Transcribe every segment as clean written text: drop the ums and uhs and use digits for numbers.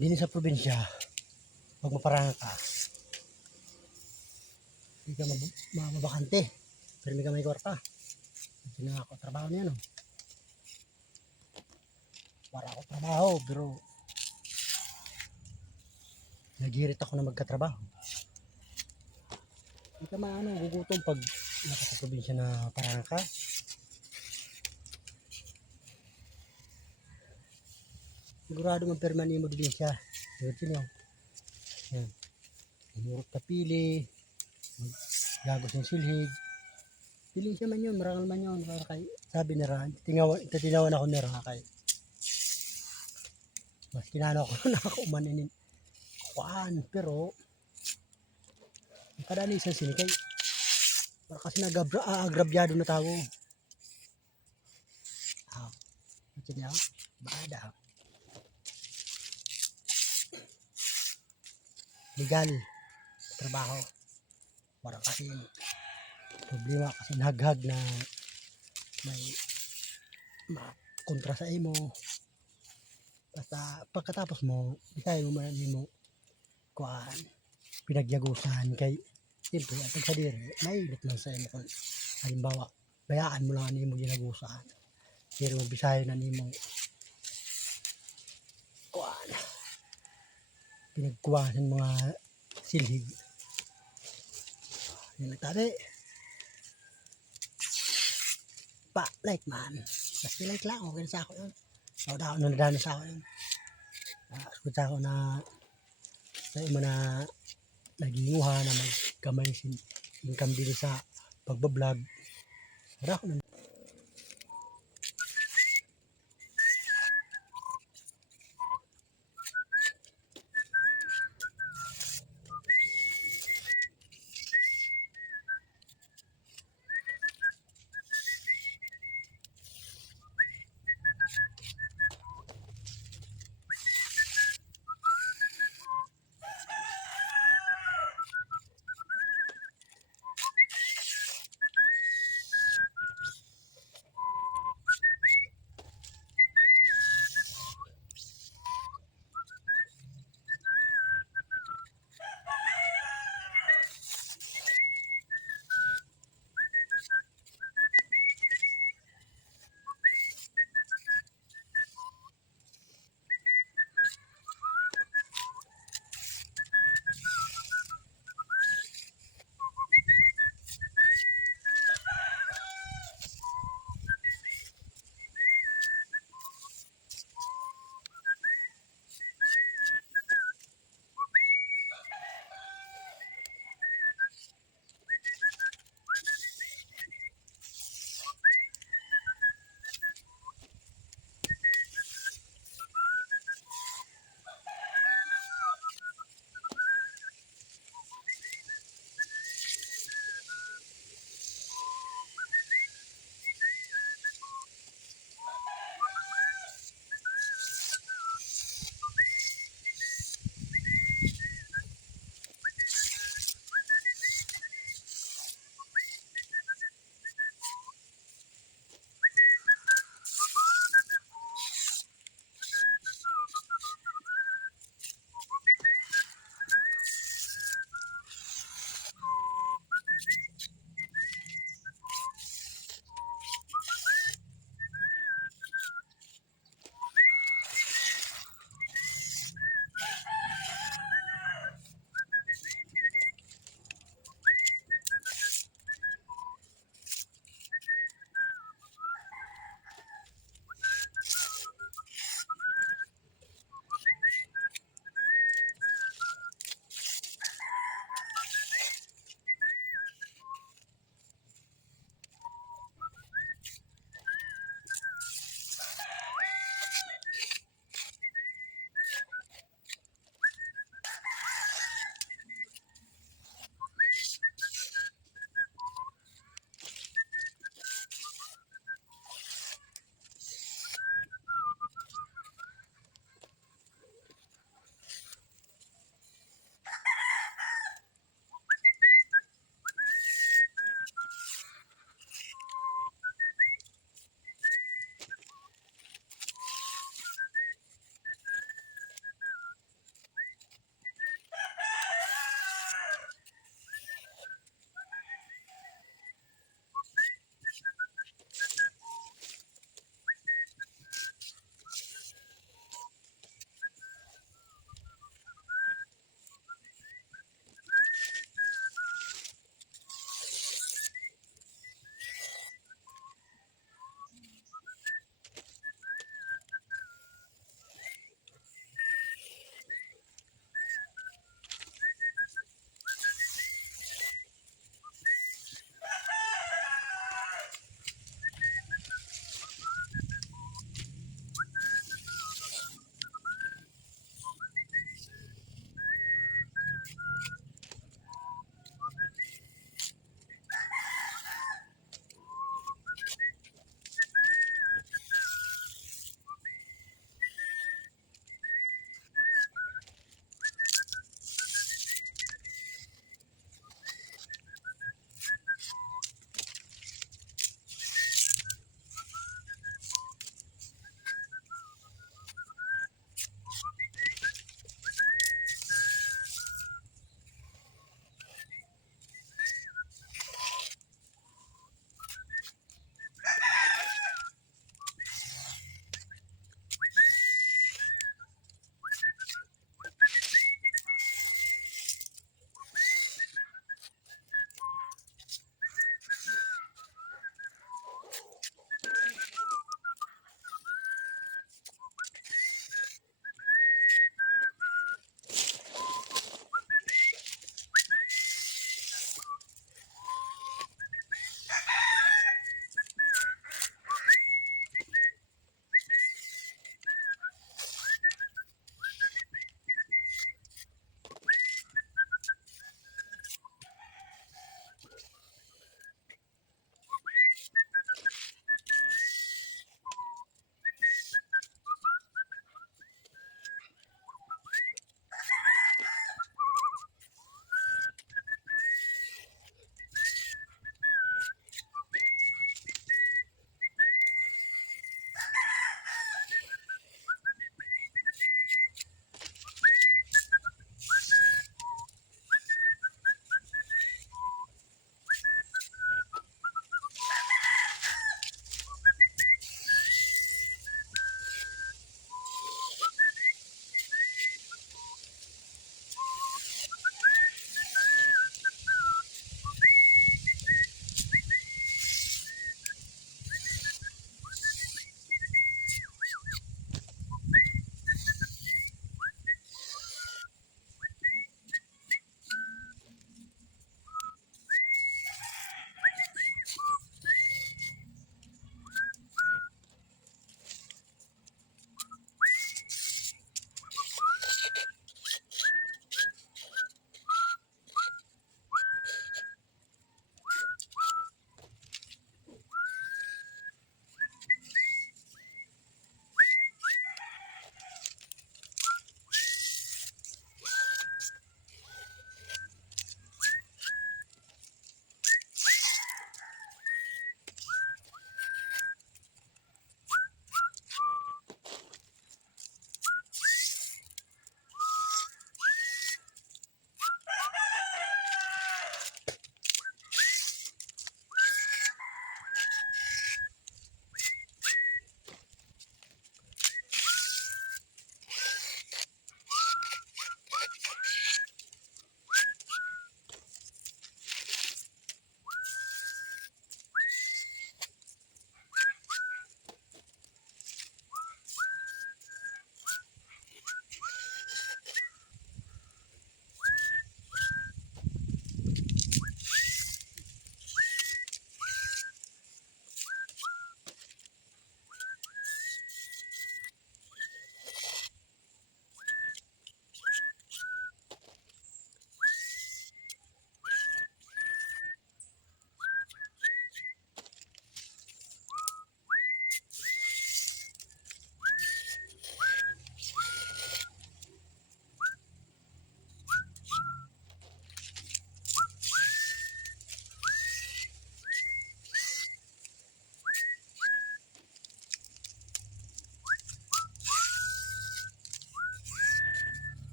Din sa probinsya, pag maparang ka, hindi ka mababakante. Pero hindi ka may kwarta. Hindi na ako trabaho niya, no? Para ako trabaho, pero nagirit ako na magkatrabaho. Hindi ka gugutom pag nasa sa probinsya na parang ka. Sigurado magpermani mo din siya. Sigurado nyo. Yan. Umurot ka pili. Gagos ng silhig. Piling siya man yun. Marangal man yun. Kay, sabi nila, tinawan ako nila kay. Mas kinano ko na ako umaninin. Kuan. Pero, kada ni isang sinikay. Para kasi agrabyado na tao. Ito niya. Bada. Legal. Trabaho. Para kasi problema kasi naghag na may kontra sa imo. Basta pagkatapos mo, ikay mo man mo kuan pinagyagusan kay siyempre at sa dire nailit lang sa imo kung halimbawa bayaan mo lang nimo ginagusan pero bisayo na nimo kuan pinagkuwasan mga silhig yung nagtari pa like man basta like lang okay sa ako yun so nadaan sa ako yun askuta ko na sa imo na naginguha na magkamay income dito sa pagbablog para ako na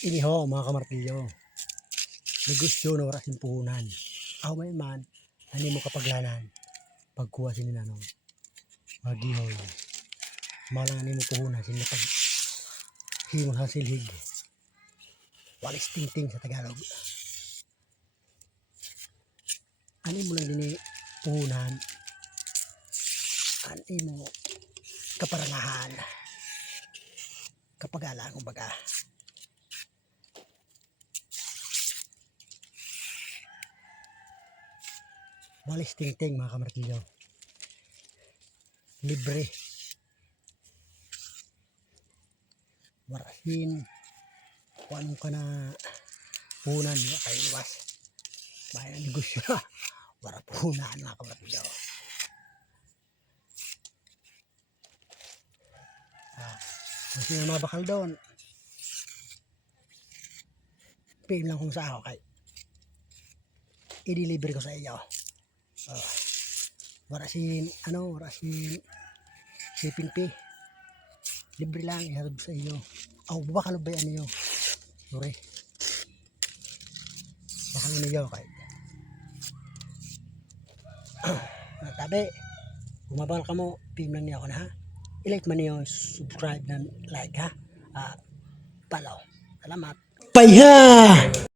Iniho mga kamartilyo. Negosyo na wala simpuhunan. Ako may man, ano mo kapaglanan. Pagkuha sinin ano. Magihoy. Malang ano mo puhunan. Sila pag himong sa silhig. Walis ting-ting sa Tagalog. Ano mo lang din puhunan. Ano mo kaparangahan. Kapag-ala kumbaga. Walis ting-ting mga kamartilyo. Libre. Warasin. Kung anong ka na puhunan. Kayo iwas. Bayan ang negosyo. Wara puhunan mga kamartilyo. Kung sino mga bakal doon. PM lang kung sa ako kay i-deliver ko sa iyo. Warasin shipping fee. Libre lang ihatod sa iyo. Bakal ba yan niyo? Sorry. Bakal niyo kay. Tabi. Bumabal ka mo, PM lang niya ako na ha. I-like man niyo, subscribe na like ha. Follow. Salamat. Payha!